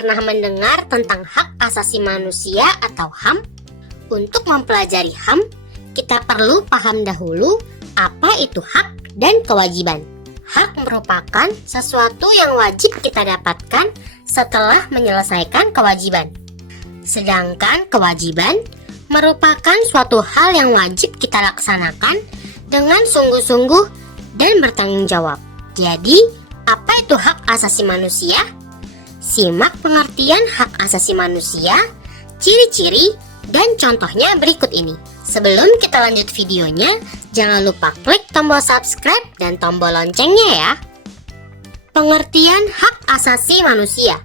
pernah mendengar tentang hak asasi manusia atau HAM? Untuk mempelajari HAM, kita perlu paham dahulu apa itu hak dan kewajiban. Hak merupakan sesuatu yang wajib kita dapatkan setelah menyelesaikan kewajiban. Sedangkan kewajiban merupakan suatu hal yang wajib kita laksanakan dengan sungguh-sungguh dan bertanggung jawab. Jadi, apa itu hak asasi manusia? Simak pengertian hak asasi manusia, ciri-ciri, dan contohnya berikut ini. Sebelum kita lanjut videonya, jangan lupa klik tombol subscribe dan tombol loncengnya ya. Pengertian hak asasi manusia.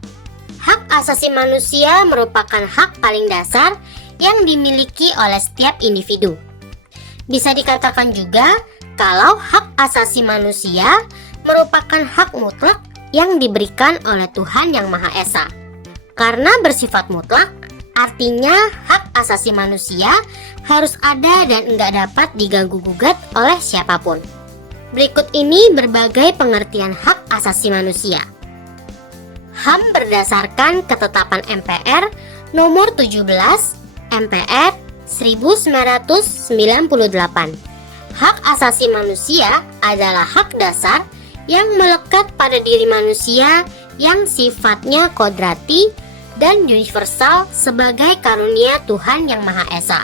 Hak asasi manusia merupakan hak paling dasar yang dimiliki oleh setiap individu. Bisa dikatakan juga kalau hak asasi manusia merupakan hak mutlak yang diberikan oleh Tuhan Yang Maha Esa. Karena bersifat mutlak, artinya hak asasi manusia harus ada dan enggak dapat diganggu-gugat oleh siapapun. Berikut ini berbagai pengertian hak asasi manusia. HAM berdasarkan ketetapan MPR nomor 17 MPR 1998. Hak asasi manusia adalah hak dasar yang melekat pada diri manusia yang sifatnya kodrati dan universal sebagai karunia Tuhan Yang Maha Esa,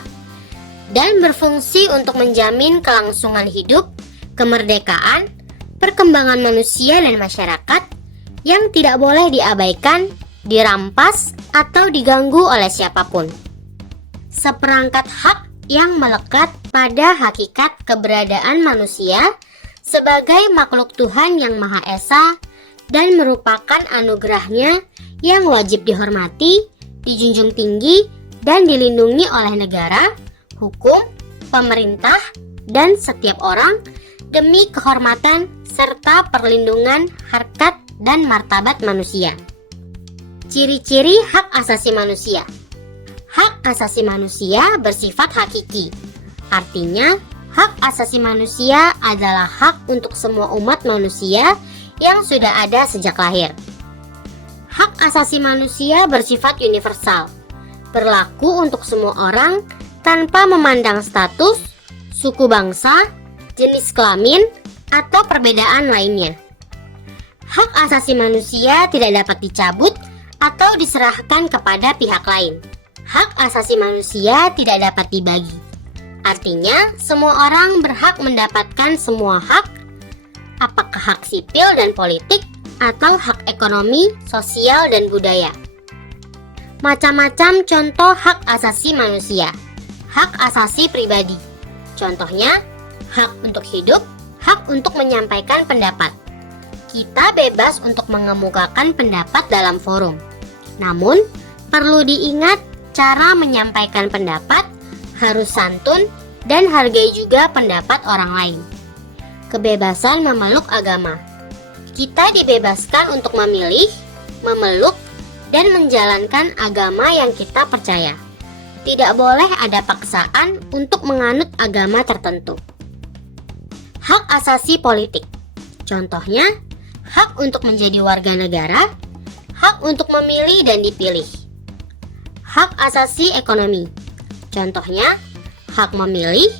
dan berfungsi untuk menjamin kelangsungan hidup, kemerdekaan, perkembangan manusia dan masyarakat yang tidak boleh diabaikan, dirampas, atau diganggu oleh siapapun. Seperangkat hak yang melekat pada hakikat keberadaan manusia sebagai makhluk Tuhan Yang Maha Esa dan merupakan anugerahnya yang wajib dihormati, dijunjung tinggi, dan dilindungi oleh negara, hukum, pemerintah, dan setiap orang demi kehormatan serta perlindungan harkat dan martabat manusia. Ciri-ciri hak asasi manusia. Hak asasi manusia bersifat hakiki. Artinya, hak asasi manusia adalah hak untuk semua umat manusia yang sudah ada sejak lahir. Hak asasi manusia bersifat universal, berlaku untuk semua orang tanpa memandang status, suku bangsa, jenis kelamin, atau perbedaan lainnya. Hak asasi manusia tidak dapat dicabut atau diserahkan kepada pihak lain. Hak asasi manusia tidak dapat dibagi. Artinya, semua orang berhak mendapatkan semua hak, apakah hak sipil dan politik, atau hak ekonomi, sosial, dan budaya. Macam-macam contoh hak asasi manusia. Hak asasi pribadi. Contohnya, hak untuk hidup, hak untuk menyampaikan pendapat. Kita bebas untuk mengemukakan pendapat dalam forum. Namun, perlu diingat cara menyampaikan pendapat harus santun dan hargai juga pendapat orang lain. Kebebasan memeluk agama. Kita dibebaskan untuk memilih, memeluk, dan menjalankan agama yang kita percaya. Tidak boleh ada paksaan untuk menganut agama tertentu. Hak asasi politik. Contohnya, hak untuk menjadi warga negara, hak untuk memilih dan dipilih. Hak asasi ekonomi. Contohnya, hak memilih,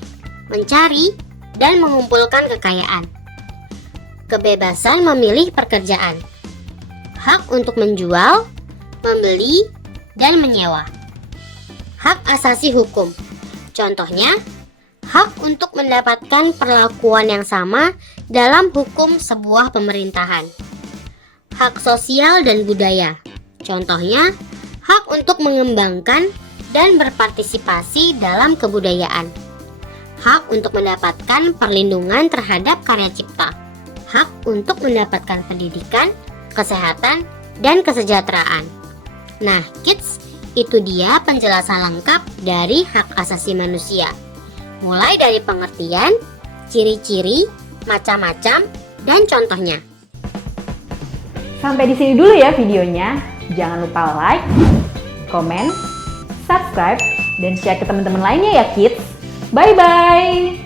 mencari, dan mengumpulkan kekayaan. Kebebasan memilih pekerjaan. Hak untuk menjual, membeli, dan menyewa. Hak asasi hukum. Contohnya, hak untuk mendapatkan perlakuan yang sama dalam hukum sebuah pemerintahan. Hak sosial dan budaya. Contohnya, hak untuk mengembangkan dan berpartisipasi dalam kebudayaan. Hak untuk mendapatkan perlindungan terhadap karya cipta. Hak untuk mendapatkan pendidikan, kesehatan, dan kesejahteraan. Nah, kids, itu dia penjelasan lengkap dari hak asasi manusia. Mulai dari pengertian, ciri-ciri, macam-macam, dan contohnya. Sampai di sini dulu ya videonya. Jangan lupa like, komen, subscribe, dan share ke teman-teman lainnya ya kids. Bye-bye!